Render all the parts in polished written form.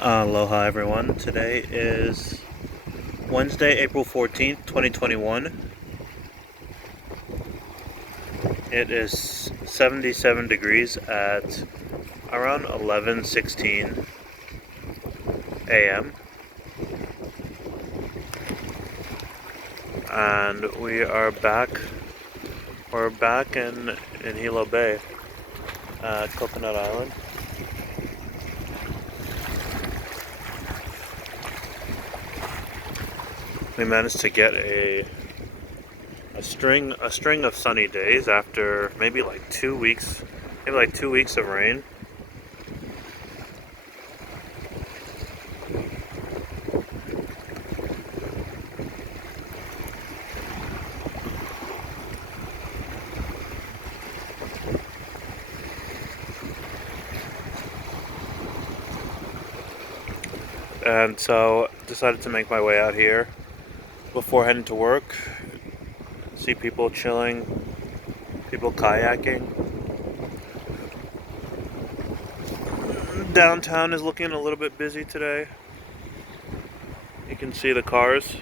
Aloha everyone. Today is Wednesday, April 14th, 2021. It is 77 degrees at around 11:16 a.m. And we're back in Hilo Bay at Coconut Island. We managed to get a string of sunny days after maybe like 2 weeks of rain. And so decided to make my way out here before heading to work. See people chilling, people kayaking. Downtown is looking a little bit busy today. You can see the cars.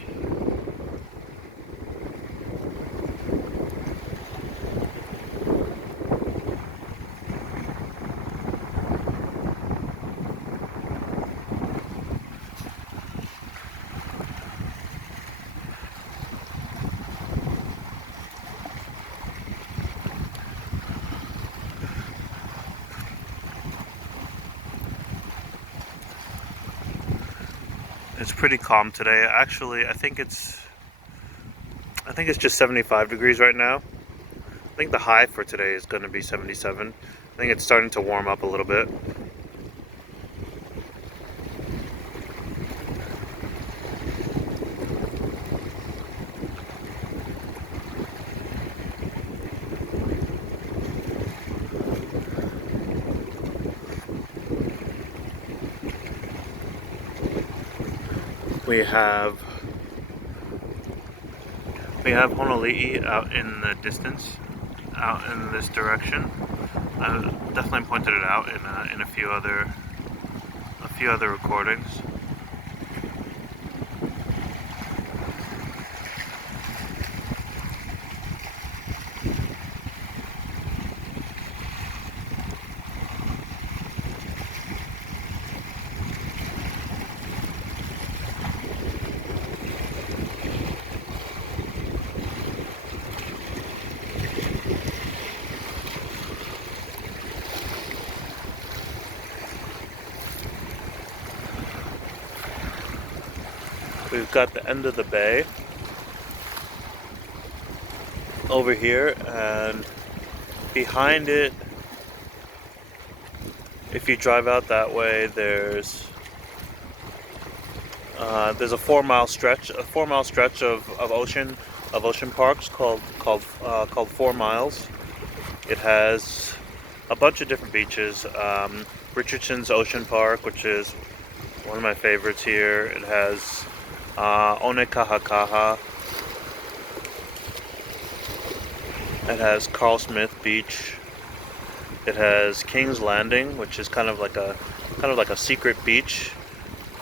It's pretty calm today. Actually, I think it's just 75 degrees right now. I think the high for today is going to be 77. I think it's starting to warm up a little bit. We have Honolulu out in the distance, out in this direction. I definitely pointed it out in a few other recordings. We've got the end of the bay over here, and behind it, if you drive out that way, there's a 4 mile stretch of ocean parks called 4 miles. It has a bunch of different beaches. Richardson's Ocean Park, which is one of my favorites here. It has Onekahakaha. It has Carl Smith Beach. It has King's Landing, which is kind of like a secret beach.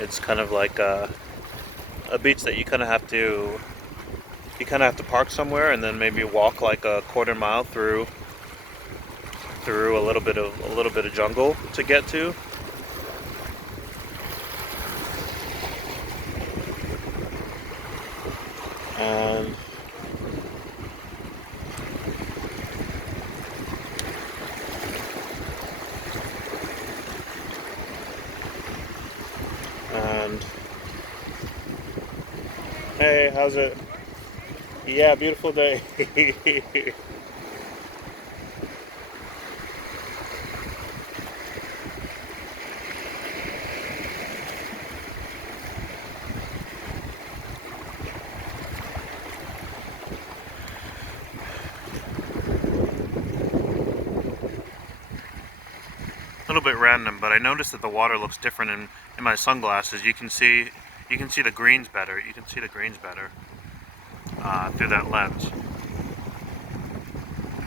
It's kind of like a beach that you kind of have to park somewhere and then maybe walk like a quarter mile through a little bit of jungle to get to. And hey, how's it? Yeah, beautiful day. A little bit random, but I noticed that the water looks different in my sunglasses. You can see the greens better. You can see the greens better through that lens.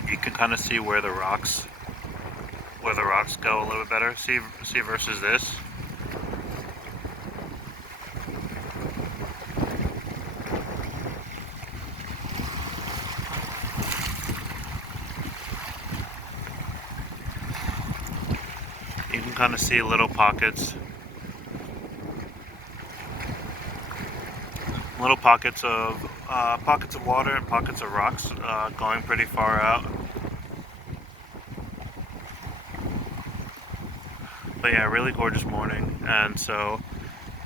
You can kind of see where the rocks go a little bit better. See versus this. kind of see little pockets. Little pockets of water and pockets of rocks going pretty far out. But yeah, really gorgeous morning, and so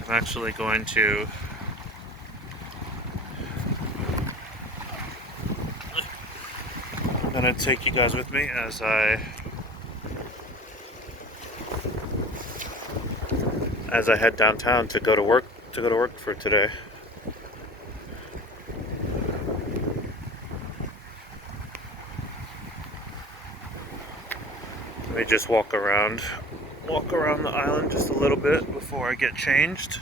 I'm actually going to take you guys with me as I head downtown to go to work for today. Let me just walk around the island just a little bit before I get changed.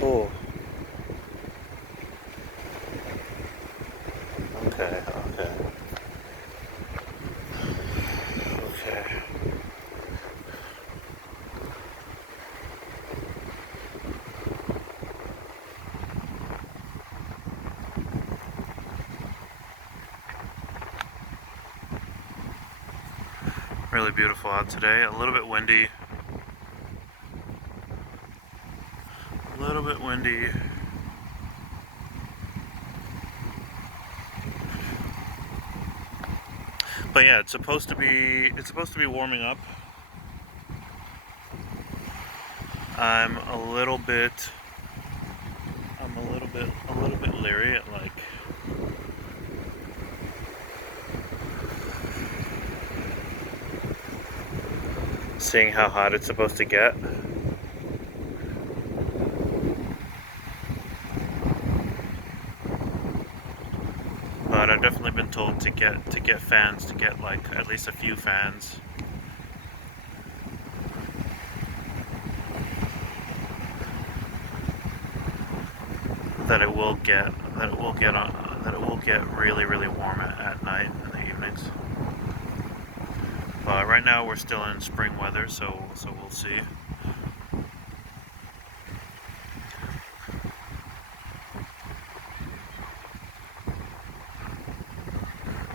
Oh. Okay. Really beautiful out today. A little bit windy. But yeah, it's supposed to be warming up. I'm a little bit leery at like seeing how hot it's supposed to get. But I've definitely been told to get fans, to get like at least a few fans. That it will get really warm at night in the evenings. But right now we're still in spring weather, so we'll see.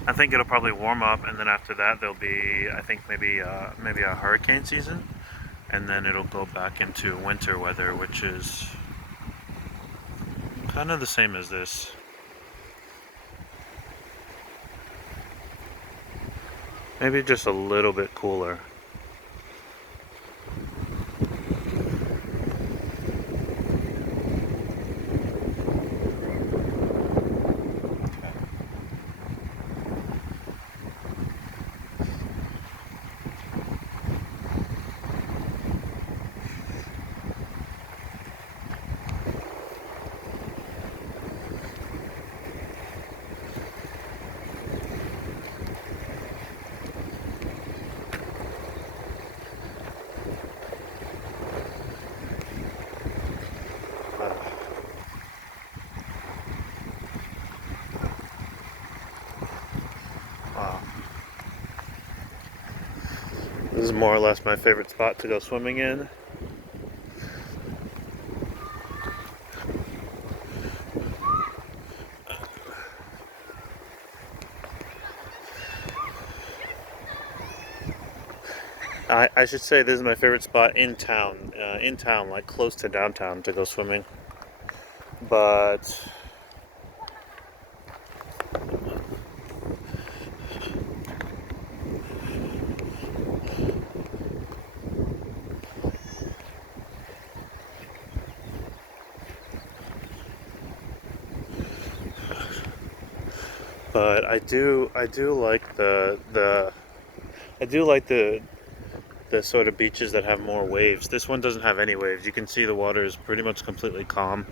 I think it'll probably warm up, and then after that there'll be, I think maybe a hurricane season, and then it'll go back into winter weather, which is kind of the same as this. Maybe just a little bit cooler. Wow. This is more or less my favorite spot to go swimming in. I should say this is my favorite spot in town, like close to downtown to go swimming. But I do like the sort of beaches that have more waves. This one doesn't have any waves. You can see the water is pretty much completely calm.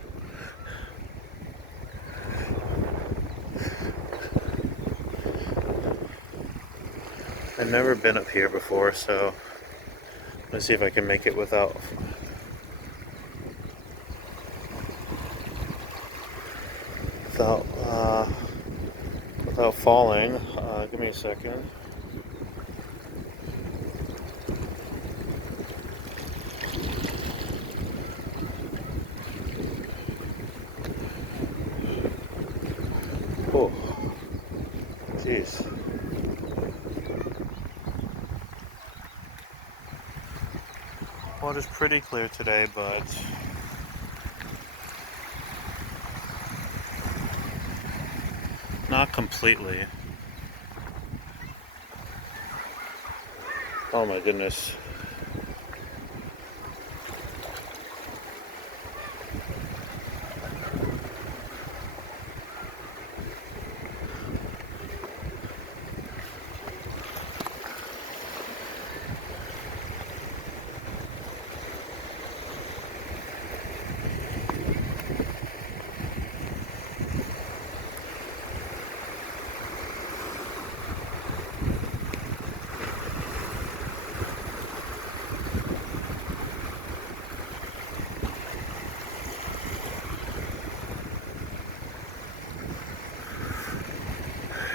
never been up here before, so let's see if I can make it without without falling. Give me a second. Oh, jeez. Water's pretty clear today, but not completely. Oh my goodness.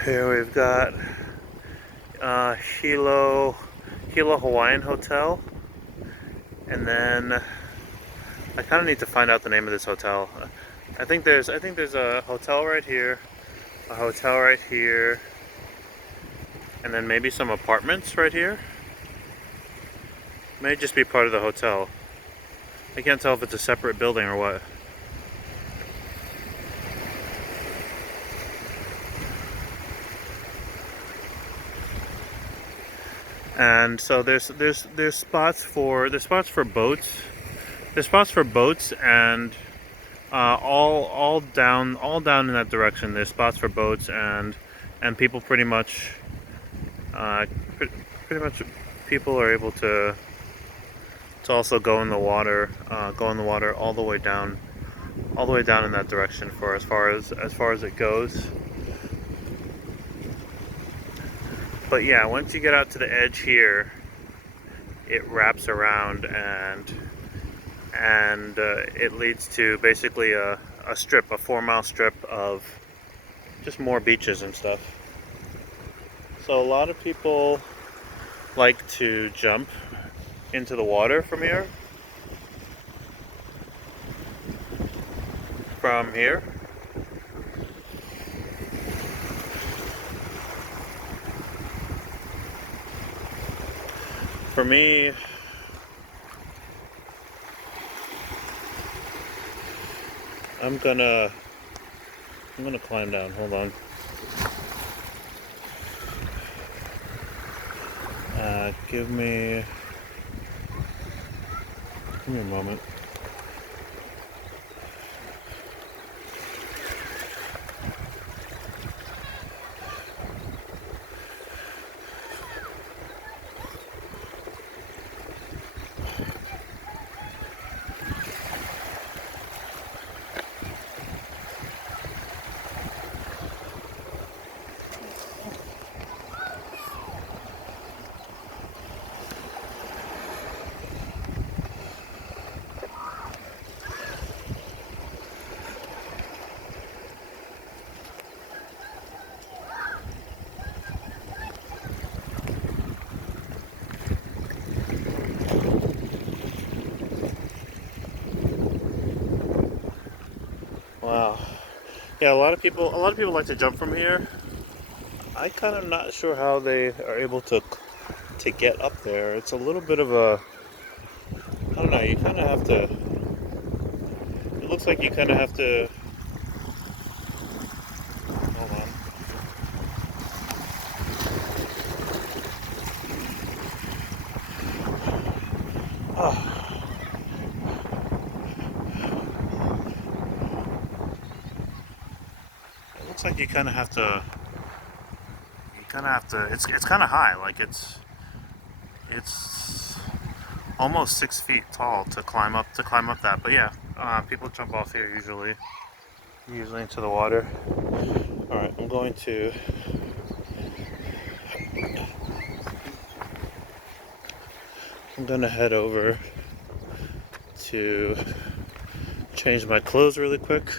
Here we've got Hilo Hawaiian Hotel, and then I kind of need to find out the name of this hotel. I think there's a hotel right here, a hotel right here, and then maybe some apartments right here. May just be part of the hotel. I can't tell if it's a separate building or what. And so there's spots for boats. There's spots for boats, and all down in that direction. There's spots for boats, and people pretty much people are able to also go in the water all the way down in that direction for as far as it goes. But yeah, once you get out to the edge here, it wraps around and it leads to basically a 4-mile strip of just more beaches and stuff. So a lot of people like to jump into the water from here. For me, I'm gonna climb down. Hold on. Give me a moment. Wow. Yeah, a lot of people like to jump from here. I kind of not sure how they are able to get up there. It's a little bit of a, I don't know, you kind of have to, it looks like you kind of have to, hold on. Oh. It looks like you kind of have to, it's kind of high, like it's almost 6 feet tall to climb up that. But yeah, people jump off here usually into the water. All right, I'm going to I'm gonna head over to change my clothes really quick.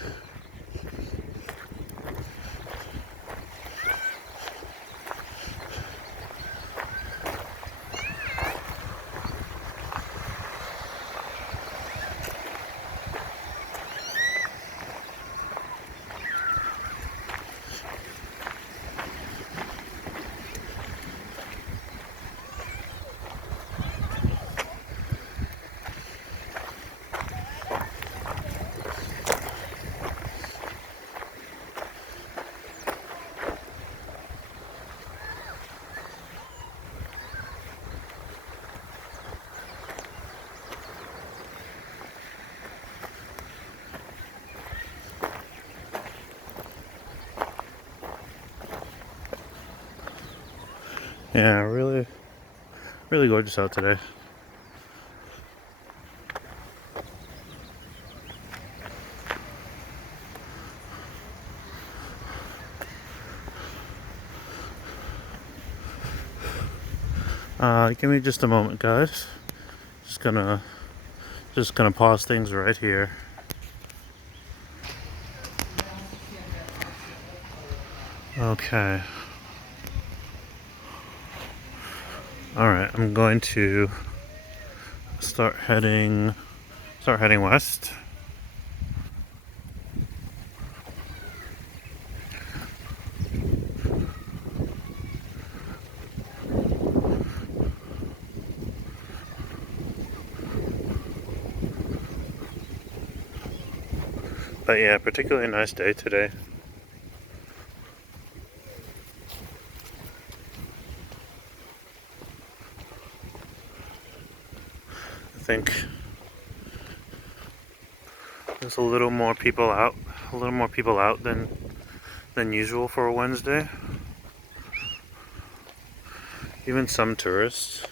Yeah, really gorgeous out today. Give me just a moment, guys. Just gonna pause things right here. Okay. All right, I'm going to start heading west. But yeah, particularly nice day today. I think there's a little more people out than usual for a Wednesday. Even some tourists.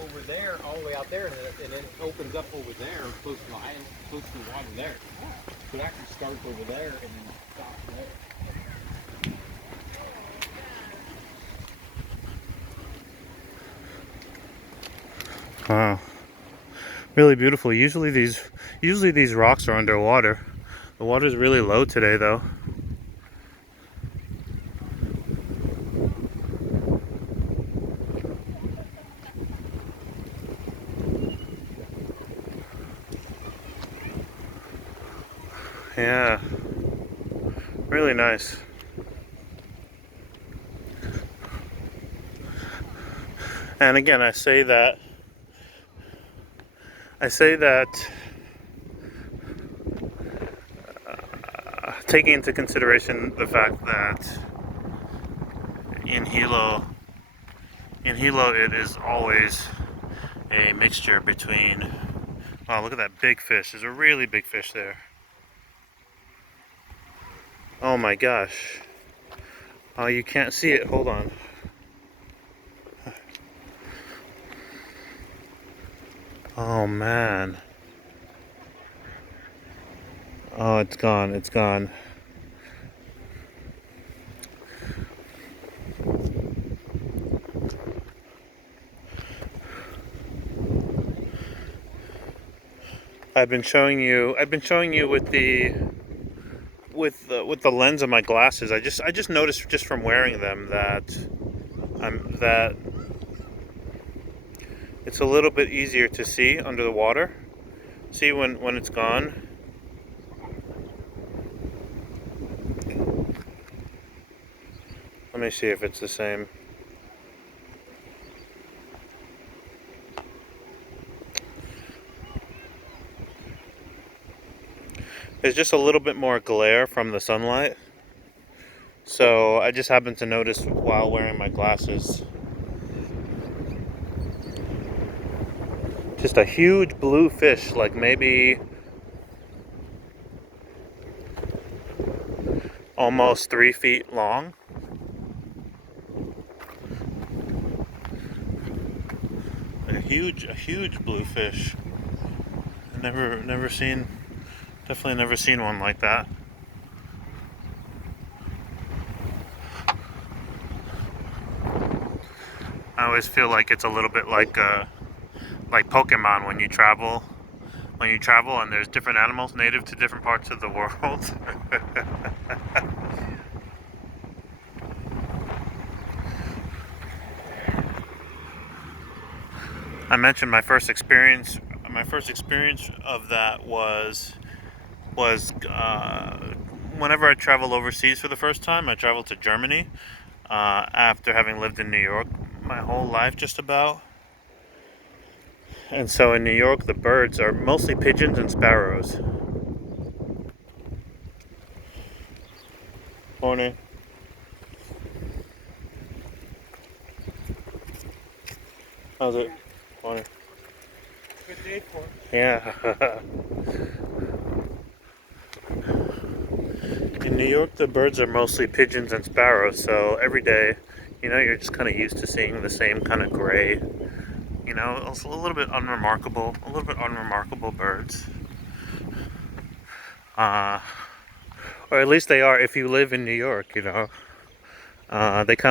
Over there, all the way out there, and then it opens up over there, close to the island, close to the water there. So it actually starts over there and then stops there. Wow, really beautiful. Usually these rocks are underwater. The water's really low today, though. Yeah, really nice. And again, I say that taking into consideration the fact that in Hilo it is always a mixture between. Wow, look at that big fish. There's a really big fish there. Oh my gosh. Oh, you can't see it. Hold on. Oh man. Oh, it's gone. It's gone. I've been showing you with the lens of my glasses. I just noticed just from wearing them that that it's a little bit easier to see under the water. See when it's gone. Let me see if it's the same. There's just a little bit more glare from the sunlight. So I just happened to notice while wearing my glasses. Just a huge blue fish, like maybe almost 3 feet long. A huge bluefish. Definitely never seen one like that. I always feel like it's a little bit like Pokemon when you travel. When you travel and there's different animals native to different parts of the world. I mentioned my first experience. My first experience of that was whenever I traveled overseas for the first time. I traveled to Germany after having lived in New York my whole life, just about. And so in New York, the birds are mostly pigeons and sparrows. Morning. How's it? Morning. Good day for it. Yeah. In New York, the birds are mostly pigeons and sparrows, so every day, you're just kind of used to seeing the same kind of gray, it's a little bit unremarkable birds. Uh, or at least they are if you live in New York. They kind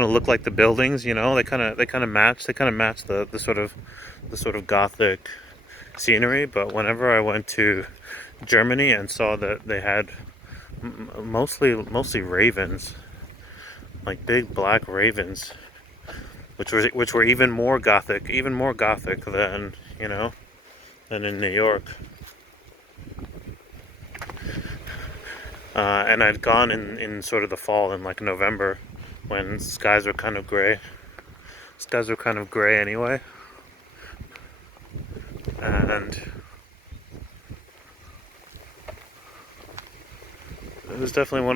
of look like the buildings, they kind of match the sort of gothic scenery. But whenever I went to Germany and saw that they had mostly ravens, like big black ravens, which were even more gothic than than in New York. And I'd gone in sort of the fall, in like November, when skies were kind of gray. Skies were kind of gray anyway, and it was definitely one of the